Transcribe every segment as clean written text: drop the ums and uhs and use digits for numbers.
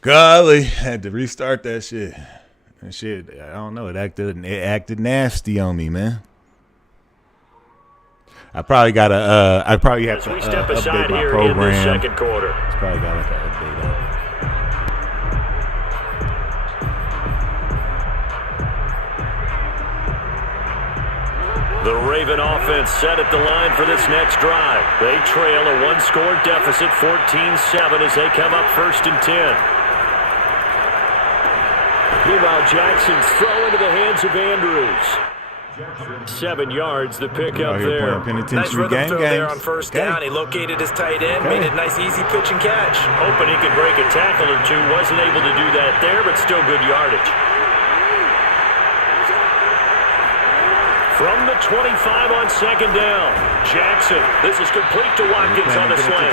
Golly, had to restart that shit. That shit, I don't know. It acted nasty on me, man. I probably gotta. I probably have to update my program. In the second quarter. It's probably got like an update on. The Raven offense set at the line for this next drive. They trail a one-score deficit, 14-7, as they come up 1st and 10. Meanwhile, Jackson's throw into the hands of Andrews. 7 yards, the pickup there. Nice rhythm throw there on 1st down. He located his tight end, made it a nice, easy pitch and catch. Hoping he could break a tackle or two. Wasn't able to do that there, but still good yardage. From the 25 on 2nd down, Jackson. This is complete to Watkins on the slant.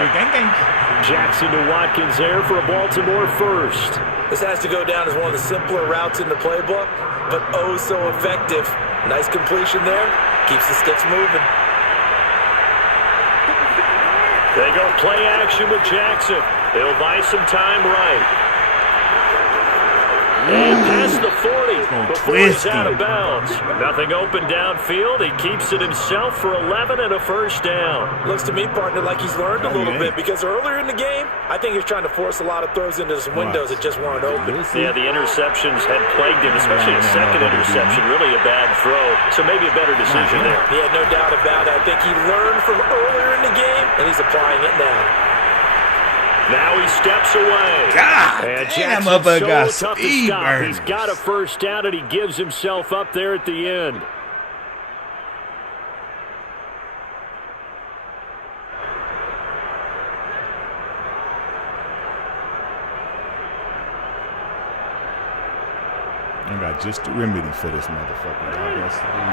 Jackson to Watkins there for a Baltimore first. This has to go down as one of the simpler routes in the playbook, but oh so effective. Nice completion there. Keeps the sticks moving. They go play action with Jackson. They'll buy some time right. And past the 40 before he's out of bounds. Nothing open downfield. He keeps it himself for 11 and a 1st down. Looks to me, partner, like he's learned a little bit, because earlier in the game, I think he was trying to force a lot of throws into some windows that just weren't open. Yeah, the interceptions had plagued him, especially a second interception. Really a bad throw, so maybe a better decision there. Yeah, no doubt about it. I think he learned from earlier in the game, and he's applying it now. Now he steps away. God and damn, Jackson's so tough to stop. He's got a 1st down, and he gives himself up there at the end. I got just the remedy for this motherfucker.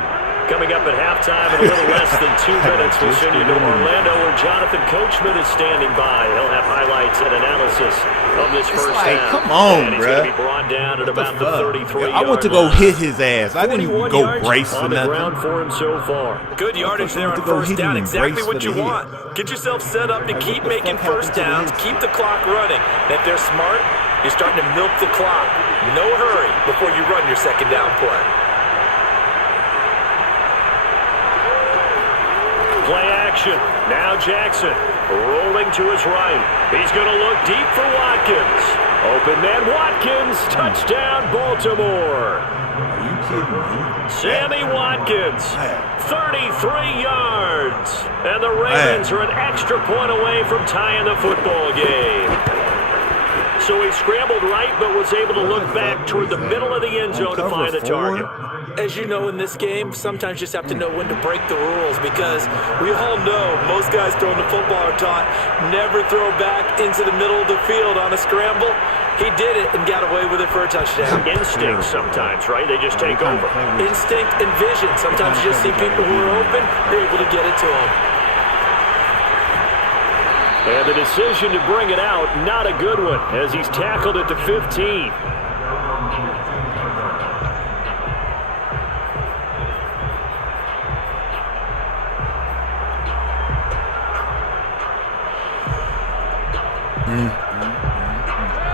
Coming up at halftime in a little less than 2 minutes, we'll send you to Orlando, where Jonathan Coachman is standing by. He'll have highlights and analysis of this first half. Come on, and he's bro. Going to be brought down at about the 33-yard I want to go hit his ass. I didn't even go brace for on the nothing. ground for him so far. Good yardage there on 1st down. Exactly what you want. Get yourself set up to keep making 1st downs, keep the clock running. And if they're smart, you're starting to milk the clock. No hurry before you run your 2nd down play. Play action. Now Jackson rolling to his right. He's going to look deep for Watkins. Open man Watkins. Touchdown Baltimore. Are you kidding me? Sammy Watkins. 33 yards. And the Ravens are an extra point away from tying the football game. So he scrambled right, but was able to look back toward the middle of the end zone to find the target. As you know, in this game, sometimes you just have to know when to break the rules, because we all know most guys throwing the football are taught never throw back into the middle of the field on a scramble. He did it and got away with it for a touchdown. Instinct sometimes, right? They just take over. Instinct and vision. Sometimes you just see people who are open, you're able to get it to them. And the decision to bring it out, not a good one, as he's tackled at the 15.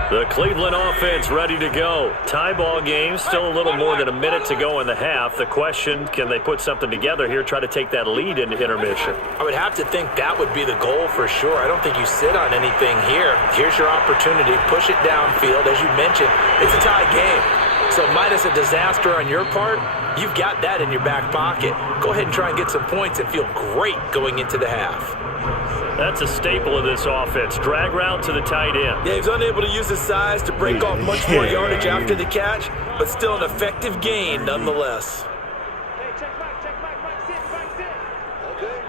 The Cleveland offense ready to go. Tie ball game, still a little more than a minute to go in the half. The question, can they put something together here, try to take that lead into intermission? I would have to think that would be the goal for sure. I don't think you sit on anything here. Here's your opportunity. Push it downfield. As you mentioned, it's a tie game. So minus a disaster on your part, you've got that in your back pocket. Go ahead and try and get some points and feel great going into the half. That's a staple of this offense. Drag route to the tight end. Yeah, he's unable to use his size to break off much more yardage after the catch, but still an effective gain nonetheless. Hey, check back, sit. Okay,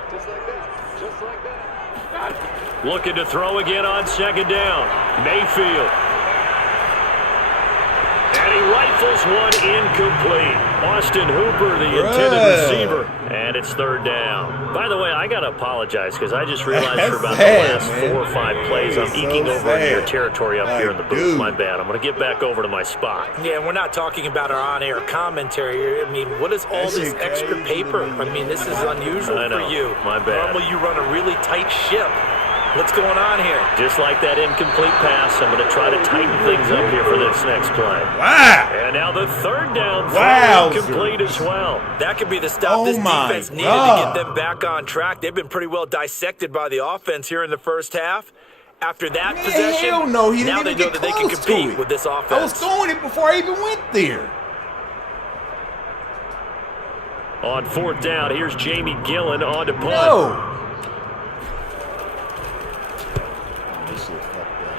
just like that. Looking to throw again on 2nd down. Mayfield. And he rifles one incomplete. Austin Hooper, the intended receiver. And it's 3rd down. By the way, I got to apologize because I just realized for about the last 4 or 5 plays, I'm eking over into your territory up here in the booth. My bad. I'm going to get back over to my spot. Yeah, we're not talking about our on-air commentary here. I mean, what is all this extra paper? I mean, this is unusual for you. My bad. Normally you run a really tight ship. What's going on here? Just like that incomplete pass, I'm going to try to tighten things up here for this next play. Wow. And now the third down Wow. incomplete as well. That could be the stop this defense needed to get them back on track. They've been pretty well dissected by the offense here in the first half. After that possession, hell no, he didn't now even they know get that they can close to compete it. with this offense. I was throwing it before I even went there. On fourth down, here's Jamie Gillen on to punt. No. This shit fucked up.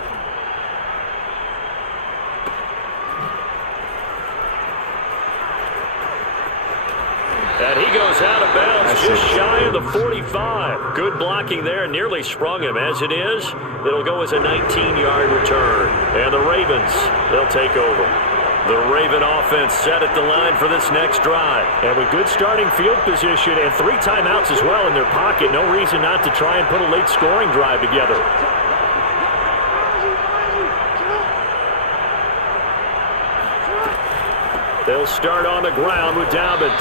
And he goes out of bounds just shy of the 45. Good blocking there, nearly sprung him. As it is, it'll go as a 19-yard return. And the Ravens, they'll take over. The Raven offense set at the line for this next drive. And with good starting field position and 3 timeouts as well in their pocket, no reason not to try and put a late scoring drive together. They'll start on the ground with Dobbins.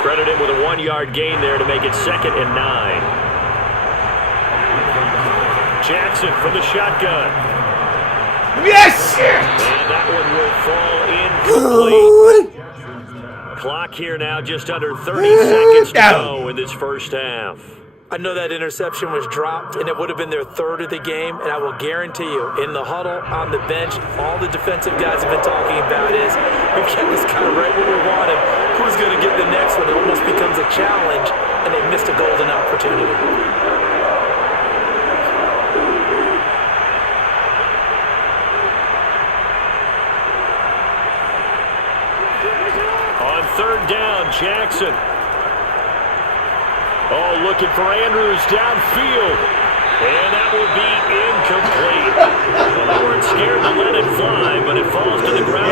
Credit him with a 1-yard gain there to make it 2nd and 9. Jackson from the shotgun. Yes! And that one will fall incomplete. Clock here now just under 30 seconds to go in this first half. I know that interception was dropped, and it would have been their third of the game, and I will guarantee you, in the huddle, on the bench, all the defensive guys have been talking about is, we've got this guy right where we want him. Who's going to get the next one? It almost becomes a challenge, and they missed a golden opportunity. On third down, Jackson. Oh, looking for Andrews downfield. And that will be incomplete. Well, they weren't scared to let it fly, but it falls to the ground.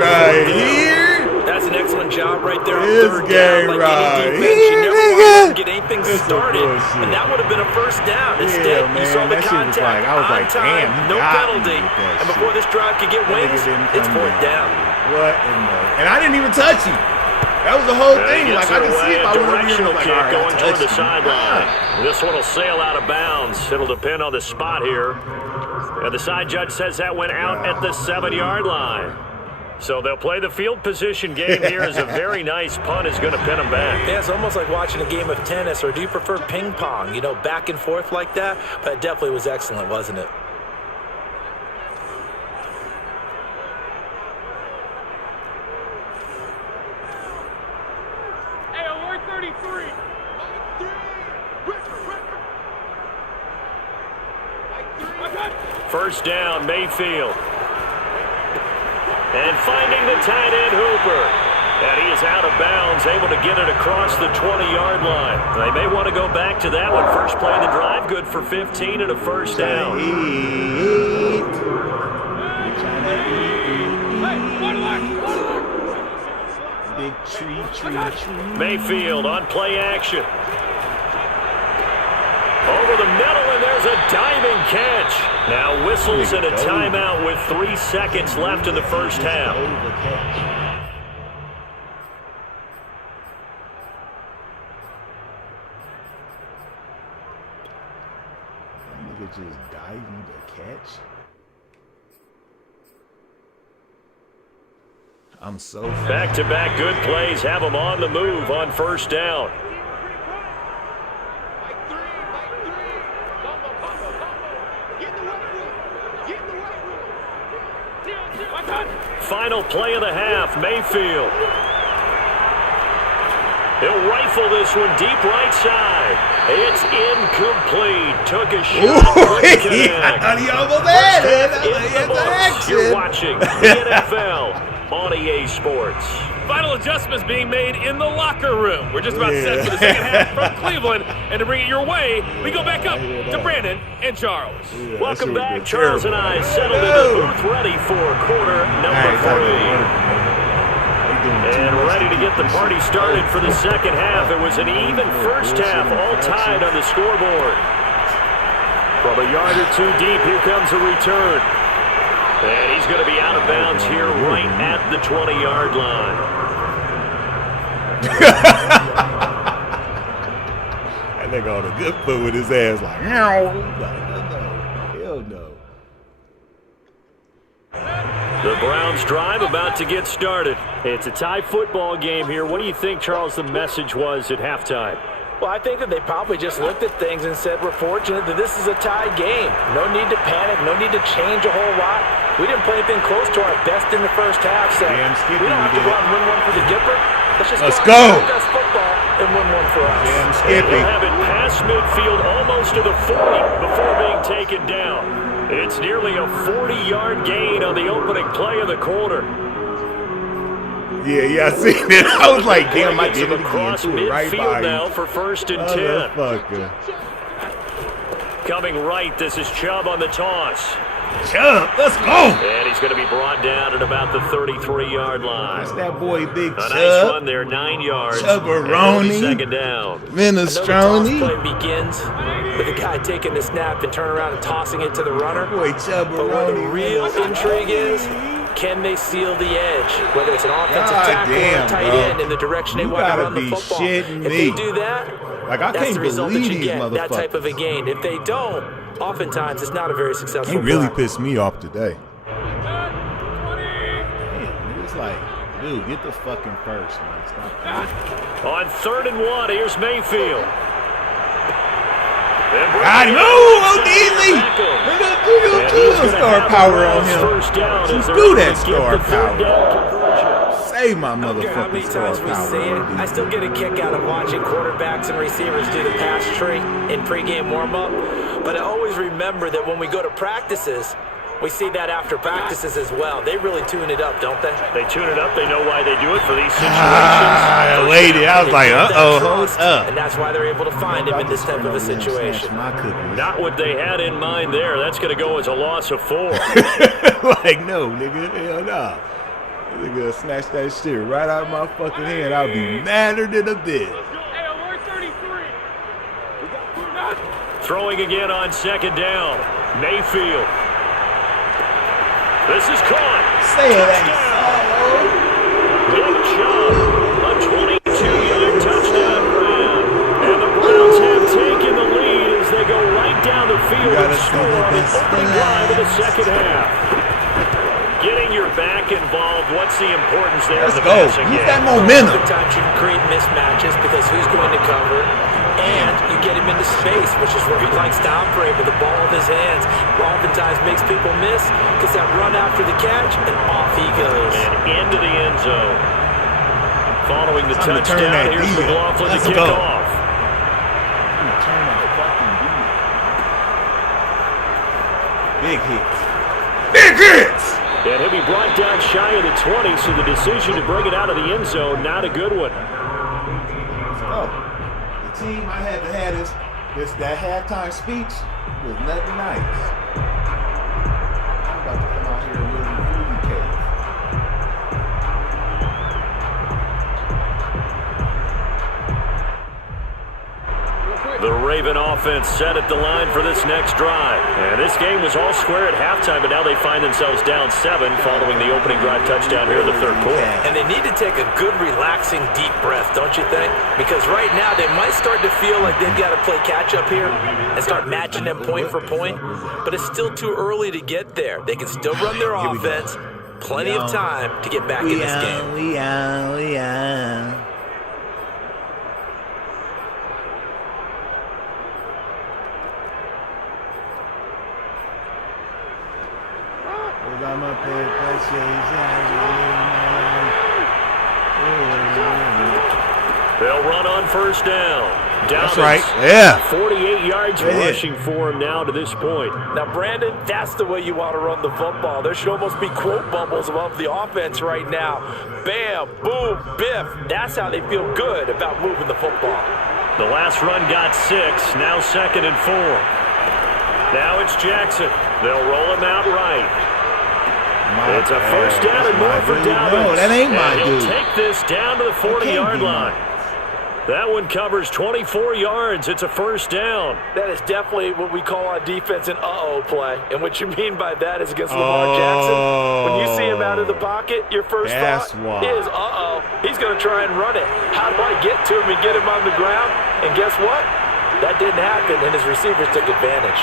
Right here. That's an excellent job right there on This third game down. Like right any defense, you never here, want to get anything This started, bullshit. and that would have been a first down. Yeah, Instead, you man, saw the that shit was contact like- I was on like, time, damn, he no got me penalty, with that and before shit. this drive could get That nigga wings, didn't it's come fourth down. What in the? And I didn't even touch him. That was the whole thing. Like I could see if I would have directional like, kick all right, going I toward the touched him. sideline. This one will sail out of bounds. It'll depend on the spot here. And the side judge says that went out at the 7-yard line. So they'll play the field position game here as a very nice punt is going to pin them back. Yeah, it's almost like watching a game of tennis, or do you prefer ping pong? You know, back and forth like that? But it definitely was excellent, wasn't it? Hey, alert 33. First down, Mayfield. And finding the tight end, Hooper. And he is out of bounds, able to get it across the 20-yard line. They may want to go back to that one. First play of the drive, good for 15 and a first down. Big tree. Mayfield on play action. Over the middle, and there's a diving catch. Now whistles and a timeout with 3 seconds left in the first half. Nigga just diving to catch. I'm so Back-to-back good plays have them on the move on first down. Final play of the half, Mayfield. He'll rifle this one deep right side. It's incomplete. Took a shot. couldn't connect. he almost had it. In the books. You're watching the NFL on EA Sports. Final adjustments being made in the locker room. We're just about set for the second half from Cleveland. And to bring it your way, we go back up to Brandon and Charles. Welcome back. Charles and I settled in the booth ready for quarter number 3. And ready to get the party started for the second half. It was an even first half, all tied on the scoreboard. From a yard or two deep, here comes a return. And he's going to be out of bounds here right at the 20-yard line. That nigga on a good foot with his ass like, hell no. The Browns drive about to get started. It's a tie football game here. What do you think, Charles, the message was at halftime? Well, I think that they probably just looked at things and said, we're fortunate that this is a tie game. No need to panic. No need to change a whole lot. We didn't play anything close to our best in the first half, so Damn, Skippy, we don't have to go out and win one for the Gipper. Let's just go. out and play best football and win one for us. Damn, And Skippy. they'll have it past midfield almost to the 40 before being taken down. It's nearly a 40-yard gain on the opening play of the quarter. Yeah, I seen it. I was like, damn, I Gets did him it across again. Too, right midfield by now you. for 1st and 10. Motherfucker. Coming right, this is Chubb on the toss. Chubb, let's go. And he's going to be brought down at about the 33-yard line. That's that boy, Big A Chubb. nice run there, 9 yards. Chubbaroni. Second down. Minestrone. Play begins with the guy taking the snap and turning around and tossing it to the runner. Boy, But where the Chubbaroni. real intrigue is, can they seal the edge? Whether it's an offensive God tackle or damn, a tight bro. end in the direction they You want to gotta run the be football. shitting If me. they do that, Like, I that's can't the result that believe you these get, that type of a motherfuckers. gain. If they don't, oftentimes it's not a very successful He really play. pissed me off today. Damn, it's like, dude, get the fucking first, man. Stop that. On 3rd and 1, here's Mayfield. I know, O'Neely. Do star power on him. Do that star power. Save my I don't care how many motherfucking star times we say it, I power. still get a kick out of watching quarterbacks and receivers do the pass tree in pregame warm-up. But I always remember that when we go to practices, we see that after practices as well. They really tune it up, don't they? They tune it up. They know why they do it for these situations. Ah, lady, I was like, hold up. And that's why they're able to find him in this type of a situation. My cookies. Not what they had in mind there. That's going to go as a loss of 4. Like, no, nigga, hell nah. Nigga, snatch that shit right out of my fucking hand. I'll be madder than a bitch. Throwing again on 2nd down. Mayfield. This is caught. Say it ain't Nick Chubb, a 22-yard touchdown grab. And the Browns have taken the lead as they go right down the field and score on the opening drive of the second half. Getting your back involved, what's the importance there of the passing game? Use that momentum. Sometimes you can create mismatches because who's going to cover, and you get him into space, which is where he likes to operate with the ball in his hands. Oftentimes makes people miss, gets that run after the catch, and off he goes. And into the end zone. Following the Time to turn touchdown, that here's deal. McLaughlin to Let's kick go. off. Turn that fucking deal. Big hits. Big hits! And he'll be brought down shy of the 20, so the decision to bring it out of the end zone, not a good one. Oh, the team I had to have that halftime speech was nothing nice. I'm about to come out here and really cake. The Raven offense set at the line for this next drive. And this game was all square at halftime, but now they find themselves down 7 following the opening drive touchdown here in the 3rd quarter. And they need to take a good, relaxing, deep breath, don't you think? Because right now they might start to feel like they've got to play catch-up here and start matching them point for point. But it's still too early to get there. They can still run their offense. Plenty of time to get back in this game. We are. They'll run on 1st down. That's right. Yeah. 48 yards Yeah. rushing for him now to this point. Now, Brandon, that's the way you want to run the football. There should almost be quote bubbles above the offense right now. Bam, boom, biff. That's how they feel good about moving the football. The last run got 6, now 2nd and 4. Now it's Jackson. They'll roll him out right. It's a 1st down and more for Dobbins. No, that ain't my and he'll dude. take this down to the 40-yard line. That one covers 24 yards. It's a 1st down. That is definitely what we call on defense an uh-oh play. And what you mean by that is against Lamar Jackson. When you see him out of the pocket, your first That's thought why. is, uh-oh, he's going to try and run it. How do I get to him and get him on the ground? And guess what? That didn't happen, and his receivers took advantage.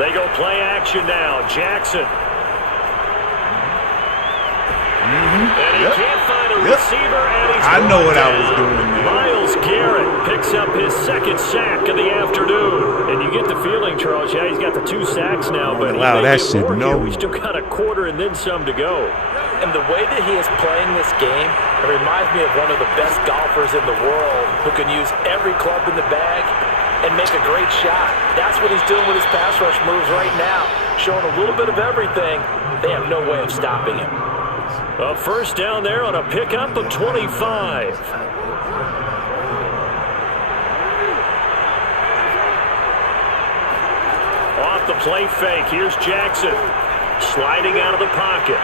They go play action now. Jackson. And he can't find a receiver, and he's I know what down. I was doing there. Myles Garrett picks up his second sack of the afternoon. And you get the feeling, Charles, yeah, he's got the 2 sacks now, but wow, that shit, no. We still got a quarter and then some to go. And the way that he is playing this game, it reminds me of one of the best golfers in the world who can use every club in the bag and make a great shot. That's what he's doing with his pass rush moves right now, showing a little bit of everything. They have no way of stopping him. A first down there on a pickup of 25. Off the play fake, here's Jackson. Sliding out of the pocket.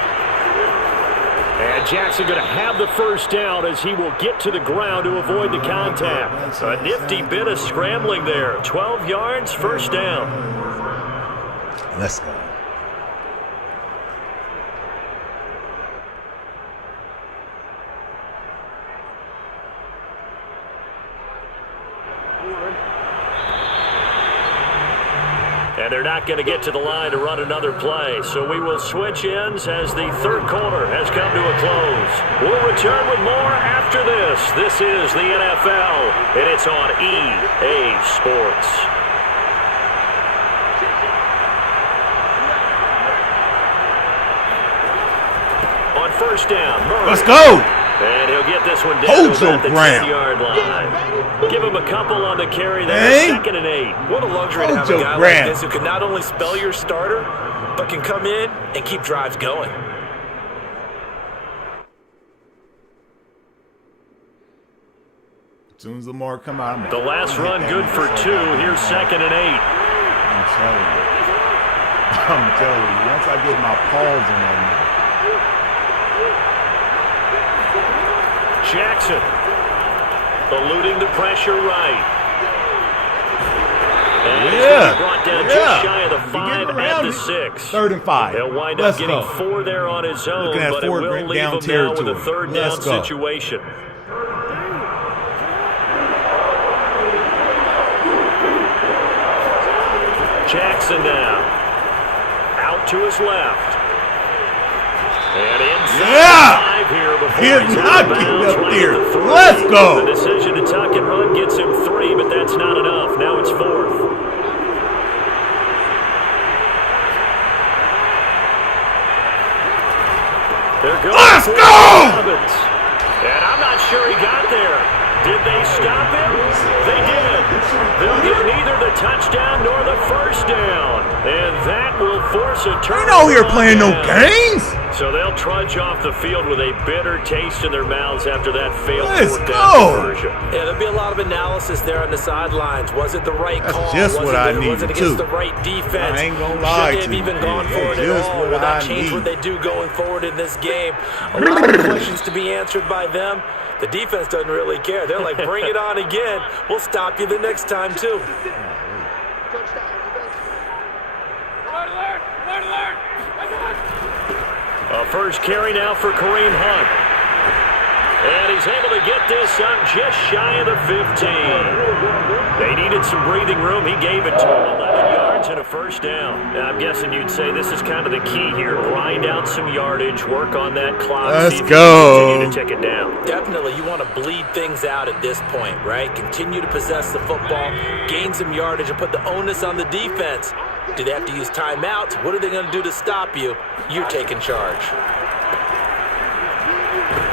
And Jackson going to have the first down as he will get to the ground to avoid the contact. A nifty bit of scrambling there. 12 yards, first down. Let's go. And they're not going to get to the line to run another play. So we will switch ends as the third quarter has come to a close. We'll return with more after this. This is the NFL, and it's on EA Sports. On first down, Murray. Let's go. And he'll get this one down Hold to about the your ground. 10-yard line. Give him a couple on the carry there. 2nd and 8. What a luxury to have a guy like this who can not only spell your starter, but can come in and keep drives going. As soon as Lamar come out, the last run good for 2. Here's 2nd and 8. I'm telling you, once I get my paws in that. Jackson eluding the pressure right. And he's brought down just shy of the 5 at the 6. 3rd and 5. He'll wind up getting 4 there on his own, but it will leave him now with a 3rd down situation. Jackson now out to his left. And inside 5 here before he's out of bounds right at the 3. Let's go. The decision to tuck and run gets him 3, but that's not enough. Now it's 4th. There goes. Let's go. And I'm not sure he got there. Did they stop him? They did. They'll get neither the touchdown nor the first down. And that will force a turnover. You're out here playing no games. So they'll trudge off the field with a bitter taste in their mouths after that failed 4th down conversion. Yeah, there'll be a lot of analysis there on the sidelines. Was it the right call? Just what I needed, was it against the right defense? I ain't gonna lie to you. Should they have even gone for it at all? Will that change what they do going forward in this game? A lot of questions to be answered by them. The defense doesn't really care. They're like, bring it on again. We'll stop you the next time, too. A first carry now for Kareem Hunt. And he's able to get this up just shy of the 15. They needed some breathing room. He gave it to him. 11 yards and a first down. Now, I'm guessing you'd say this is kind of the key here. Grind out some yardage, work on that clock. Let's go. Continue to tick it down. Definitely, you want to bleed things out at this point, right? Continue to possess the football, gain some yardage, and put the onus on the defense. Do they have to use timeouts? What are they going to do to stop you? You're taking charge.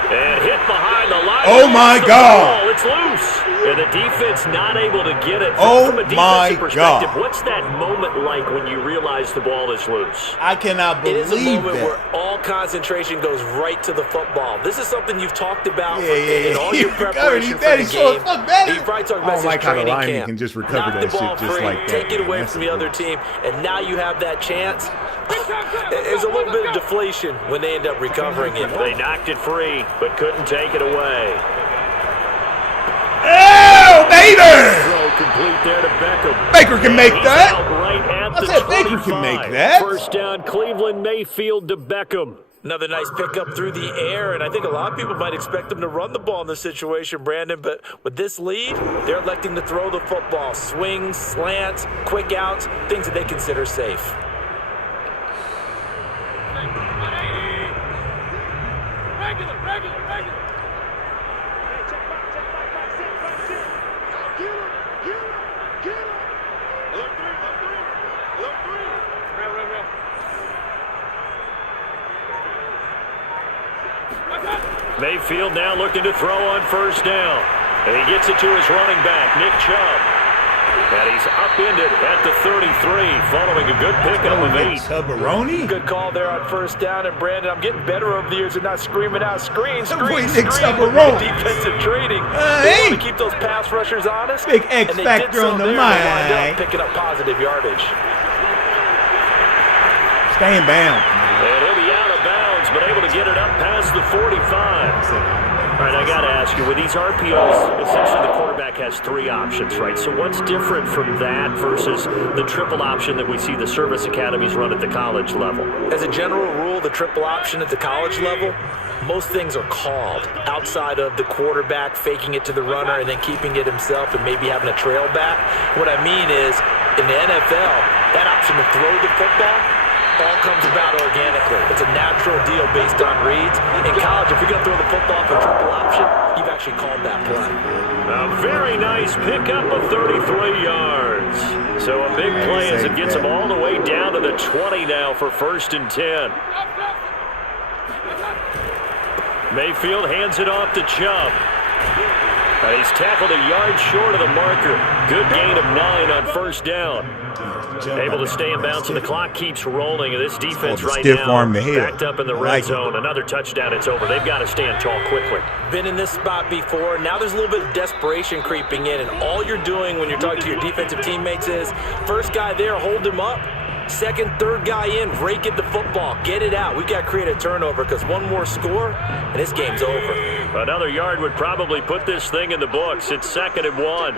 And hit behind the line. Oh, my God. It's loose. And the defense not able to get it. Oh, from a defensive perspective, what's that moment like when you realize the ball is loose? I cannot believe it is a moment that. where all concentration goes right to the football. This is something you've talked about in all your preparation for the game. You probably talked about this training camp. Can just recover Knock that the ball shit just free, like that. take it away from the other team, and now you have that chance. There's a little bit of deflation when they end up recovering it. They knocked it free, but couldn't take it away. Oh, baby! Throw incomplete there to Beckham. Baker can make that. Right at I the said 25. Baker can make that. First down, Cleveland, Mayfield to Beckham. Another nice pickup through the air, and I think a lot of people might expect them to run the ball in this situation, Brandon, but with this lead, they're electing to throw the football. Swings, slants, quick outs, things that they consider safe. Mayfield now looking to throw on first down. And he gets it to his running back, Nick Chubb. And he's upended at the 33, following a good pickup of 8. Chubbaroni? Good call there on first down, and Brandon, I'm getting better over the years of not screaming out, screen, Nick with Chubbaroni. defensive trading. Hey. They want to keep those pass rushers honest. Big X and they factor did so on the there. mind. They wound up picking up positive yardage. Stay in bounds. And he'll be out of bounds, but able to get it up past the 45. All right, I got to ask you, with these RPOs, essentially the quarterback has 3 options, right? So what's different from that versus the triple option that we see the service academies run at the college level? As a general rule, the triple option at the college level, most things are called outside of the quarterback faking it to the runner and then keeping it himself and maybe having a trail back. What I mean is, in the NFL, that option to throw the football all comes about organically. It's a natural deal based on reads. In college, if you're going to throw the football for triple option, you've actually called that play. A very nice pickup of 33 yards. So a big play as it gets him all the way down to the 20 now for 1st and 10. Mayfield hands it off to Chubb. And he's tackled a yard short of the marker. Good gain of 9 on first down. Able to stay in bounds, and the clock keeps rolling. And this defense right now backed up in the red zone. Another touchdown, it's over. They've got to stand tall quickly. Been in this spot before. Now there's a little bit of desperation creeping in, and all you're doing when you're talking to your defensive teammates is, first guy there, hold him up. Second, third guy in, rake at the football. Get it out. We've got to create a turnover because one more score, and this game's over. Another yard would probably put this thing in the books. It's 2nd and 1.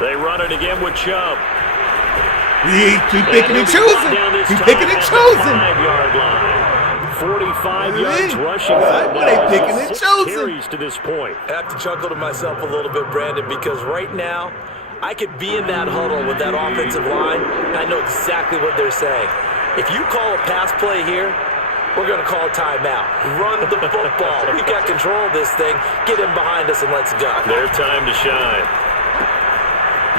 They run it again with Chubb. He keep picking and choosing. Keep picking and choosing. 5-yard line. 45 yards rushing. What they picking and choosing? Carries to this point. I have to chuckle to myself a little bit, Brandon, because right now, I could be in that huddle with that offensive line, and I know exactly what they're saying. If you call a pass play here, we're going to call timeout. Run the football. We've got control of this thing. Get him behind us and let's go. Their time to shine.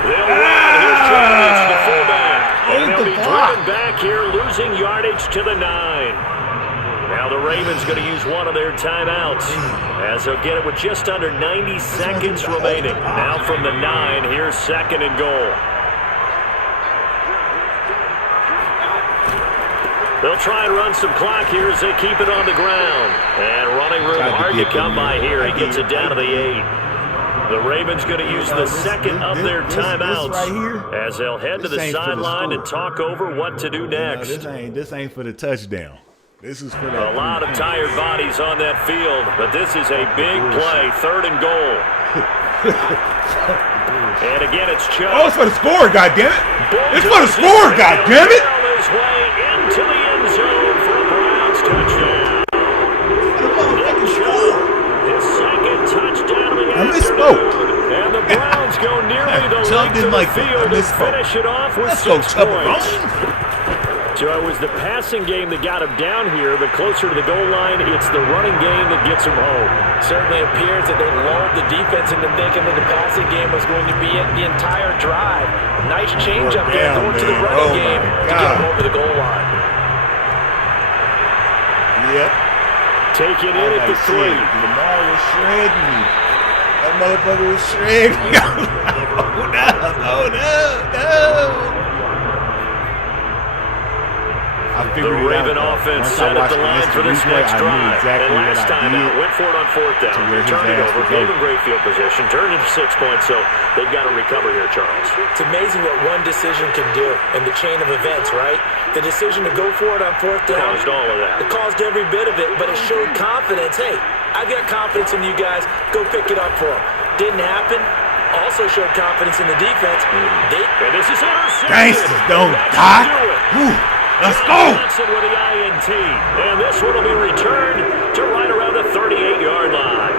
They'll run. Here's Jones, the fullback. And they'll be driven back here, losing yardage to the 9. Now the Ravens going to use one of their timeouts as they'll get it with just under 90 seconds remaining. Now from the 9, here's 2nd and goal. They'll try and run some clock here as they keep it on the ground. And running room hard to come by here. He gets it down to the 8. The Ravens going to use the second of their timeouts as they'll head to the sideline and talk over what to do next. This ain't for the touchdown. This is for that. A lot of tired bodies on that field, but this is a big play, 3rd and goal. And again, it's Chubb. Oh, it's for the score, goddammit. It's for the score, goddammit. His way into the end zone for a Browns touchdown. Nick Chubb, his 2nd touchdown of the afternoon. And the Browns go nearly the length of the field to finish it off with 6 points. So it was the passing game that got him down here, but closer to the goal line, it's the running game that gets him home. Certainly appears that they lulled the defense into thinking that the passing game was going to be it the entire drive. Nice change up there going to the running game to get him over the goal line. Yep. Take it in at the 3. Lamar was shredding me. That motherfucker was shredding me. Oh, no. The Raven offense set at the line for this next drive. And last time out, went for it on 4th down. Turned it over, gave him great field position, turned into 6 points, so they've got to recover here, Charles. It's amazing what one decision can do in the chain of events, right? The decision to go for it on 4th down. Caused all of that. It caused every bit of it, but it showed confidence. Hey, I've got confidence in you guys. Go pick it up for them. didn't happen. Also showed confidence in the defense. And this is intercepted. Gangsters don't die. Let's go. Johnson with the INT. And this one will be returned to right around the 38-yard line.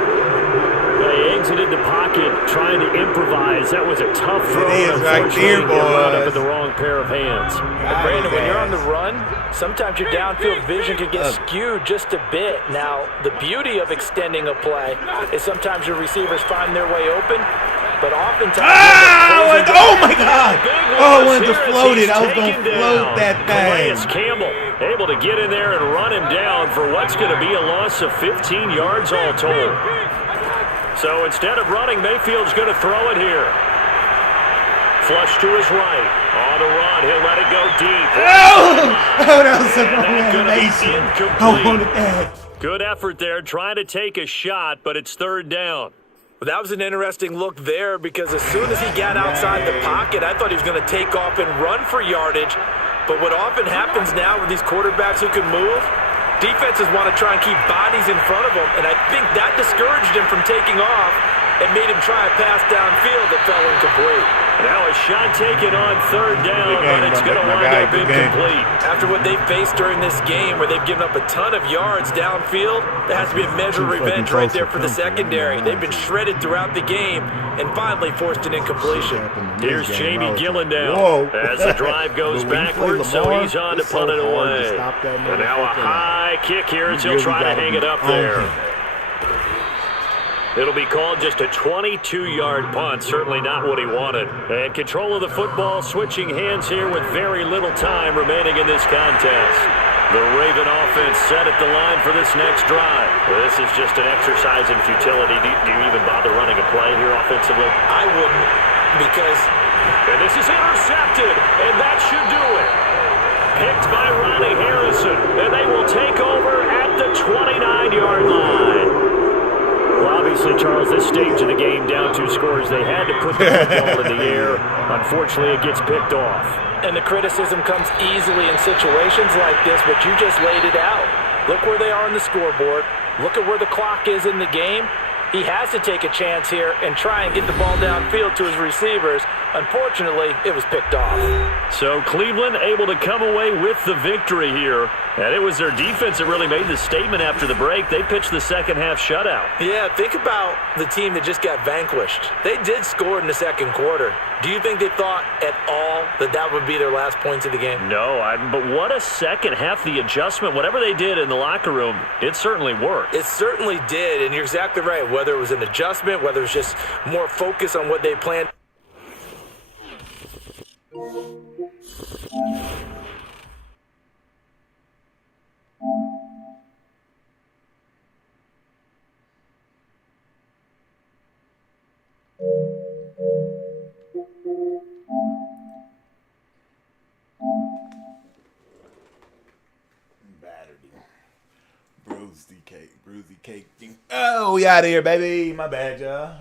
They exited the pocket trying to improvise. That was a tough throw. It is right there, boys. Up in the wrong pair of hands. Brandon, when you're on the run, sometimes your downfield vision can get skewed just a bit. Now, the beauty of extending a play is sometimes your receivers find their way open, but oftentimes... Oh, my God. Oh, I wanted to float it. I was going to float that thing. Campbell able to get in there and run him down for what's going to be a loss of 15 yards all told. So instead of running, Mayfield's going to throw it here. Flush to his right. On the run, he'll let it go deep. Oh, that was some animation. I wanted that. Good effort there, trying to take a shot, but it's third down. Well, that was an interesting look there because as soon as he got outside the pocket, I thought he was going to take off and run for yardage. But what often happens now with these quarterbacks who can move, defenses want to try and keep bodies in front of them, and I think that discouraged him from taking off and made him try a pass downfield that fell incomplete. Now a shot taken on third down, but it's going to wind up incomplete. After what they faced during this game where they've given up a ton of yards downfield, there has to be a measure of revenge right there for the secondary. They've been shredded throughout the game and finally forced an incompletion. Here's Jamie Gillendown as the drive goes backwards, so he's on to punt it away. And now a high kick here as he'll try to hang it up there. It'll be called just a 22-yard punt, certainly not what he wanted. And control of the football, switching hands here with very little time remaining in this contest. The Raven offense set at the line for this next drive. This is just an exercise in futility. Do you even bother running a play here offensively? I wouldn't, because... And this is intercepted, and that should do it. Picked by Ronnie Harrison, and they will take over at the 29-yard line. Well, obviously, Charles, this stage of the game, down 2 scores, they had to put the football in the air. Unfortunately, it gets picked off. And the criticism comes easily in situations like this, but you just laid it out. Look where they are on the scoreboard. Look at where the clock is in the game. He has to take a chance here and try and get the ball downfield to his receivers. Unfortunately, it was picked off. So Cleveland able to come away with the victory here. And it was their defense that really made the statement after the break. They pitched the second half shutout. Yeah, think about the team that just got vanquished. They did score in the second quarter. Do you think they thought at all that that would be their last points of the game? No, but what a second half. The adjustment, whatever they did in the locker room, it certainly worked. It certainly did, and you're exactly right. Whether it was an adjustment, whether it was just more focus on what they planned. Bruisey cake. Oh, we out of here, baby. My bad, y'all.